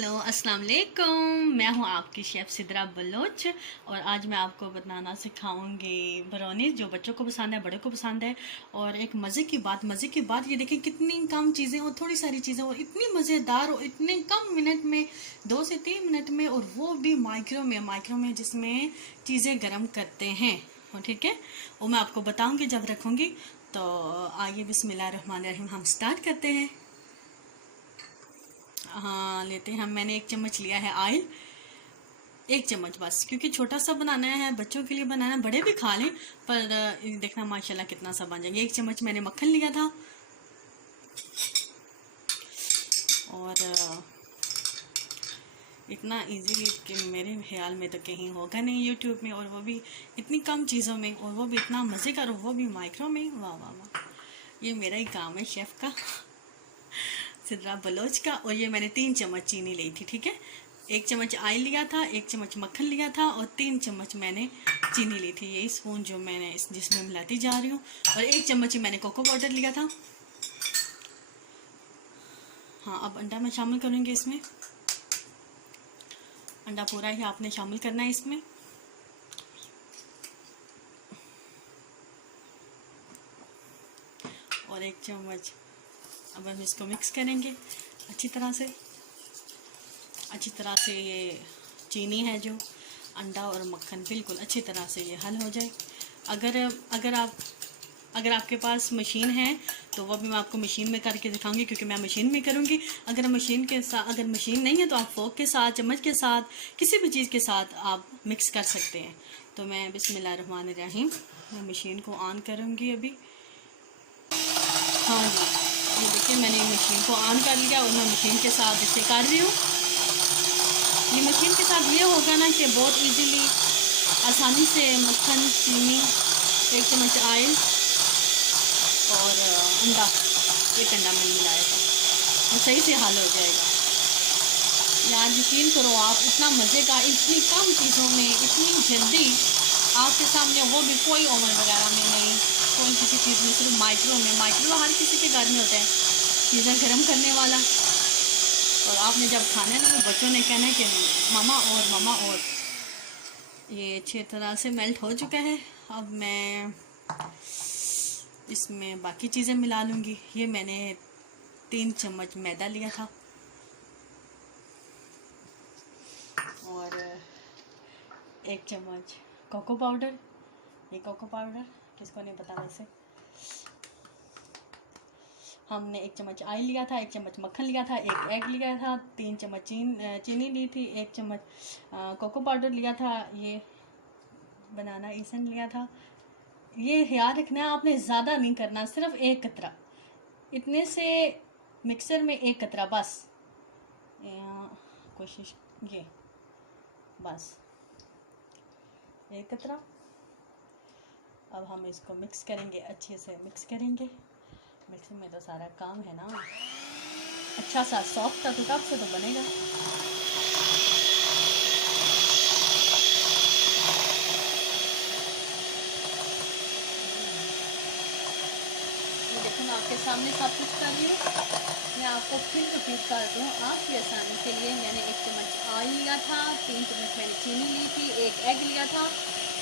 Hello अस्सलाम वालेकुम। मैं हूँ आपकी शेफ़ सिद्रा बलोच और आज मैं आपको बनाना सिखाऊंगी ब्राउनीज़ जो बच्चों को पसंद है, बड़ों को पसंद है। और एक मज़े की बात ये देखें, कितनी कम चीज़ें और थोड़ी सारी चीज़ें और इतनी मज़ेदार और इतने कम मिनट में, 2 से 3 मिनट में, और वो भी माइक्रो में जिसमें चीज़ें गर्म करते हैं। ठीक है, वो मैं आपको बताऊँगी जब रखूँगी। तो आइए बिस्मिल्लाहिर्रहमानिर्रहीम हम स्टार्ट करते हैं। हाँ, लेते हैं हम। मैंने 1 चम्मच लिया है ऑयल, 1 चम्मच बस, क्योंकि छोटा सा बनाना है, बच्चों के लिए बनाना है, बड़े भी खा लें। पर देखना माशाल्लाह कितना सा बन जाएंगे। 1 चम्मच मैंने मक्खन लिया था और इतना इजीली कि मेरे ख्याल में तो कहीं होगा नहीं यूट्यूब में, और वो भी इतनी कम चीज़ों में, और वो भी इतना मज़े का, और वो भी माइक्रो में। वाह वाह वाह, ये मेरा ही काम है शेफ़ का, सिद्रा बलोच का। और ये मैंने 3 चम्मच चीनी ली थी। ठीक है, 1 चम्मच ऑयल लिया था, 1 चम्मच मक्खन लिया था और 3 चम्मच मैंने चीनी ली थी। यही स्पून जो मैंने जिसमें मिलाती जा रही हूँ। और 1 चम्मच ही मैंने कोको पाउडर लिया था। हाँ, अब अंडा मैं शामिल करूँगी इसमें। अंडा पूरा ही आपने शामिल करना है इसमें। और 1 चम्मच अब हम इसको मिक्स करेंगे अच्छी तरह से। ये चीनी है जो, अंडा और मक्खन बिल्कुल अच्छी तरह से ये हल हो जाए। अगर आपके पास मशीन है तो वो भी मैं आपको मशीन में करके दिखाऊंगी, क्योंकि मैं मशीन में करूंगी। अगर मशीन नहीं है तो आप फोक के साथ, चम्मच के साथ, किसी भी चीज़ के साथ आप मिक्स कर सकते हैं। तो मैं बिस्मिल्लाहिर्रहमानिर्रहीम मैं मशीन को ऑन करूंगी अभी। हाँ जी, ये देखिए मैंने मशीन को ऑन कर लिया और मैं मशीन के साथ इसे कर रही हूँ। ये मशीन के साथ ये होगा ना कि बहुत इजीली, आसानी से मक्खन, चीनी, 1 चम्मच ऑयल और अंडा, 1 अंडा मैंने मिलाया था, वो सही से हल हो जाएगा। यार यकीन करो आप, इतना मज़े का, इतनी कम चीज़ों में, इतनी जल्दी आपके सामने, वो भी कोई ओवन वगैरह में नहीं, कोई किसी चीज़ में, सिर्फ माइक्रो हर किसी के घर में होता है, चीज़ें गर्म करने वाला। और आपने जब खाना है ना, तो बच्चों ने कहना है कि ममा और। ये अच्छी तरह से मेल्ट हो चुका है। अब मैं इसमें बाकी चीज़ें मिला लूँगी। ये मैंने 3 चम्मच मैदा लिया था और 1 चम्मच कोको पाउडर। ये कोको पाउडर किसको नहीं पता वैसे। हमने 1 चम्मच ऑयल लिया था, 1 चम्मच मक्खन लिया था, 1 एग लिया था, 3 चम्मच चीनी ली थी, 1 चम्मच कोको पाउडर लिया था, ये बनाना ईसन लिया था। ये ख्याल रखना है आपने ज़्यादा नहीं करना, सिर्फ 1 कतरा, इतने से मिक्सर में 1 कतरा बस, कोशिश ये बस 1 कतरा। अब हम इसको मिक्स करेंगे, अच्छे से मिक्स करेंगे। मिक्सिंग में तो सारा काम है ना। अच्छा सा सॉफ्ट सा टुकड़ा से तो बनेगा। देखो मैं आपके सामने सब कुछ कर रही हूँ। मैं आपको फिर रिपीट कर दूँ आपकी आसानी के लिए। मैंने 1 चम्मच ऑयल लिया था, 3 चम्मच मैंने चीनी ली थी, 1 एग लिया था,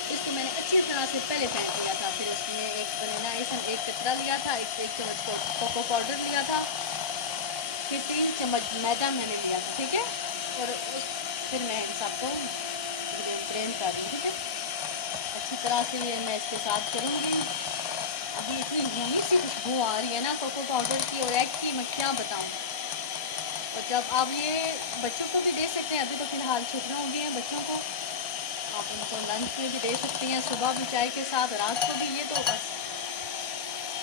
इसको मैंने अच्छी तरह से पहले फेंट लिया था। फिर उसमें 1 बनाना आइसन, 1 कतरा लिया था, 1 चम्मच कोको पाउडर लिया था, फिर 3 चम्मच मैदा मैंने लिया था। ठीक है, और फिर मैं इन सबको ब्लेंड कर दूँ। ठीक है, अच्छी तरह से ये मैं इसके साथ करूँगी। अभी इतनी यमी सी खुशबू आ रही है ना कोको पाउडर की और एग की, मैं क्या बताऊँ। और जब आप ये बच्चों को भी दे सकते हैं, अभी तो फ़िलहाल छुट्टियाँ हो गई हैं बच्चों को, आप उनको लंच में भी दे सकती हैं, सुबह भी चाय के साथ, रात को भी। ये तो बस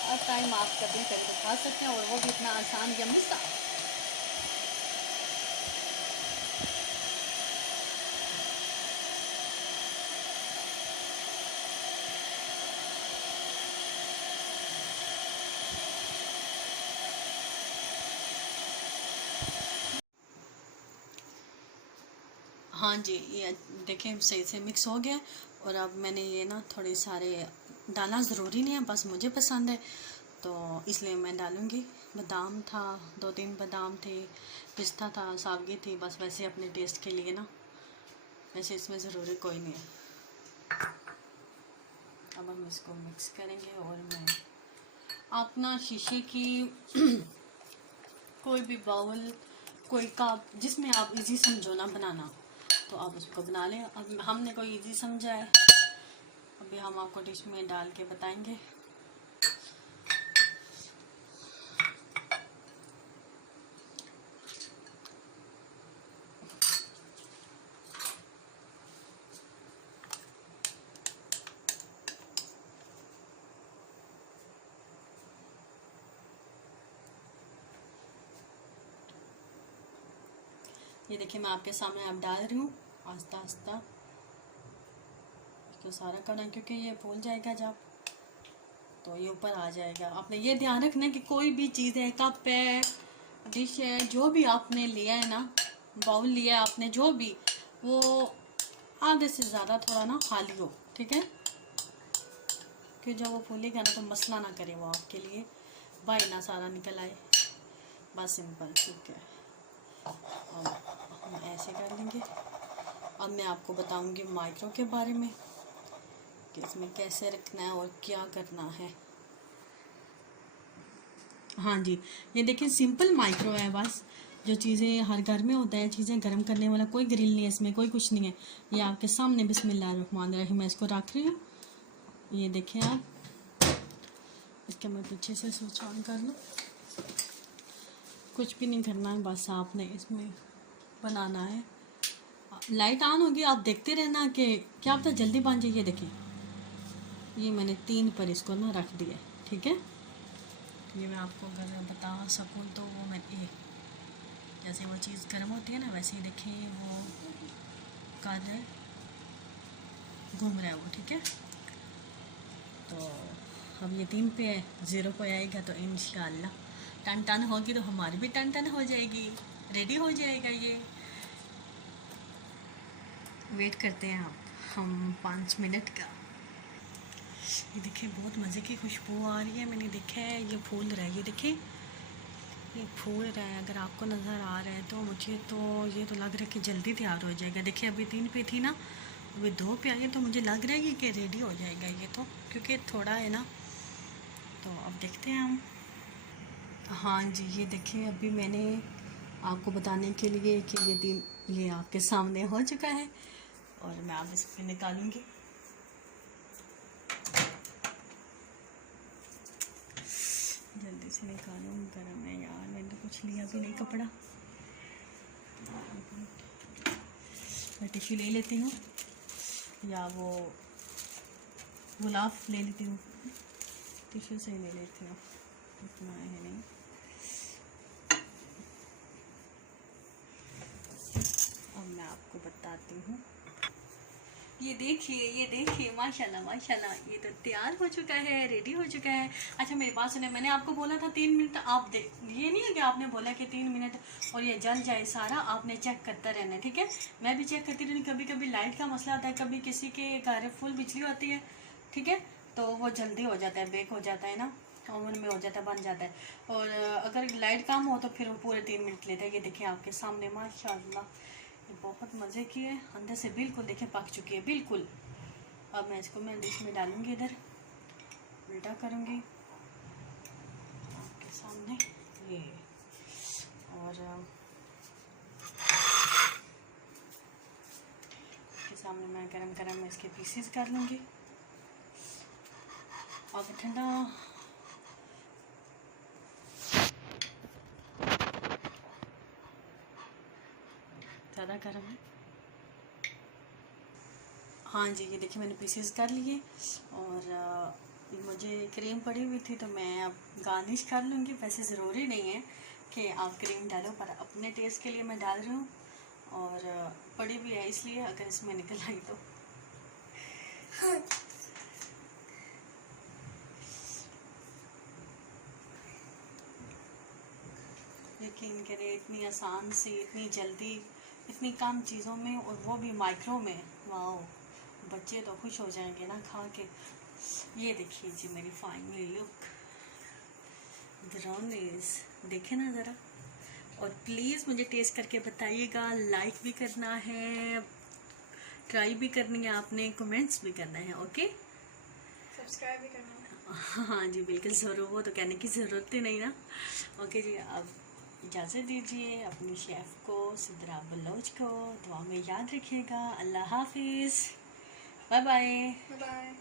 हर टाइम आप कभी कभी तो खा सकते हैं, और वो भी इतना आसान यमी सा। हाँ जी, ये देखें सही से मिक्स हो गया। और अब मैंने ये ना थोड़े सारे डालना ज़रूरी नहीं है, बस मुझे पसंद है तो इसलिए मैं डालूँगी। बादाम था, 2-3 बादाम थे, पिस्ता था, सावगी थी, बस वैसे अपने टेस्ट के लिए ना, वैसे इसमें ज़रूरी कोई नहीं है। अब हम इसको मिक्स करेंगे और मैं आप ना शीशे की कोई भी बाउल, कोई कप जिसमें आप इजी समझो ना बनाना, तो आप उसको बना लें। अब हमने कोई इजी समझा है, अभी हम आपको डिश में डाल के बताएंगे। ये देखिए मैं आपके सामने अब डाल रही हूँ आस्ता आस्ता इसको सारा करना, क्योंकि ये फूल जाएगा जब तो ये ऊपर आ जाएगा। आपने ये ध्यान रखना है कि कोई भी चीज़ है, कप है, डिश है, जो भी आपने लिया है ना, बाउल लिया है आपने जो भी, वो आधे से ज़्यादा थोड़ा ना खाली हो, ठीक है, कि जब वो फूलेगा ना तो मसला ना करे वो आपके लिए, बाहर ना सारा निकल आए, बस सिंपल, ठीक है। और हम ऐसे कर लेंगे। अब मैं आपको बताऊंगी माइक्रो के बारे में कि इसमें कैसे रखना है और क्या करना है। हाँ जी, ये देखिए सिंपल माइक्रो है, बस जो चीज़ें हर घर में होता है, चीज़ें गर्म करने वाला, कोई ग्रिल नहीं है इसमें, कोई कुछ नहीं है। ये आपके सामने बिस्मिल्लाहिर्रहमानिर्रहीम मैं इसको रख रही हूँ। ये देखें आप, इसके मैं पीछे से स्विच ऑन कर लूँ। कुछ भी नहीं करना है, बस आपने इसमें बनाना है। लाइट ऑन होगी, आप देखते रहना कि क्या पता जल्दी बन जाए। ये देखिए, ये मैंने 3 पर इसको ना रख दिया, ठीक है। ये मैं आपको अगर बता सकूँ तो वो मैं जैसे वो चीज़ गर्म होती है ना, वैसे ही देखिए वो कर रहा है, घूम रहा है वो, ठीक है। तो अब ये 3 पे है, 0 पे आएगा तो इंशाल्लाह टन टन होगी, तो हमारी भी टन टन हो जाएगी, रेडी हो जाएगा। ये वेट करते हैं हम 5 मिनट का। ये देखिए बहुत मज़े की खुशबू आ रही है, मैंने देखा है ये फूल रहा है, ये देखिए ये फूल रहा है। अगर आपको नज़र आ रहा है तो मुझे तो ये तो लग रहा है कि जल्दी तैयार हो जाएगा। देखिए अभी 3 पे थी ना, अभी 2 पे आई है, तो मुझे लग रहा है कि रेडी हो जाएगा ये तो, क्योंकि थोड़ा है ना। तो अब देखते हैं हम। हाँ जी, ये देखिए अभी मैंने आपको बताने के लिए कि ये आपके सामने हो चुका है और मैं अब इसको निकालूंगी। जल्दी से निकालूँ, गर्म है यार, मैंने तो कुछ लिया भी नहीं कपड़ा। मैं टिश्यू ले लेती हूँ या वो गुलाब ले लेती हूँ, टिश्यू से ही ले लेती हूँ, इतना है नहीं। अब मैं आपको बताती हूँ। ये देखिए माशाल्लाह माशाल्लाह, ये तो तैयार हो चुका है, रेडी हो चुका है। अच्छा मेरी बात सुने, मैंने आपको बोला था 3 मिनट, आप देख, ये नहीं है कि आपने बोला कि 3 मिनट और ये जल जाए सारा, आपने चेक करता रहना है, ठीक है। मैं भी चेक करती रहूँ, कभी कभी लाइट का मसला आता है, कभी किसी के घर फुल बिजली होती है, ठीक है, तो वो जल्दी हो जाता है, बेक हो जाता है ना, ओवन में हो जाता है, बन जाता है। और अगर लाइट कम हो तो फिर वो पूरे 3 मिनट लेता है। ये देखिए आपके सामने माशाल्लाह, ये बहुत मज़े की है, अंदर से बिल्कुल देखिए पक चुकी है बिल्कुल। अब मैं इसको डिश में डालूंगी, इधर उल्टा करूंगी आपके सामने ये, और आपके सामने मैं गरम गरम में इसके पीसेस कर लूँगी। अब ठंडा ज़्यादा गर्म है। हाँ जी, ये देखिए मैंने पीसेस कर लिए और मुझे क्रीम पड़ी हुई थी तो मैं अब गार्निश कर लूँगी। वैसे ज़रूरी नहीं है कि आप क्रीम डालो, पर अपने टेस्ट के लिए मैं डाल रही हूँ, और पड़ी भी है इसलिए अगर इसमें निकल आई तो। यकीन करें इतनी आसान से, इतनी जल्दी, इतनी कम चीज़ों में, और वो भी माइक्रो में, वाओ, बच्चे तो खुश हो जाएंगे ना खा के। ये देखिए जी मेरी फाइनल लुक, ब्राउनीज देखे ना ज़रा, और प्लीज़ मुझे टेस्ट करके बताइएगा। लाइक भी करना है, ट्राई भी करनी है आपने, कमेंट्स भी करना है, ओके, सब्सक्राइब भी करना है। हाँ जी बिल्कुल ज़रूर, वो तो कहने की ज़रूरत ही नहीं ना। ओके जी, अब इजाज़त दीजिए अपनी शेफ़ को, सिद्रा बलोच को दुआ में याद रखिएगा। अल्लाह हाफिज़, बाय बाय। बाय।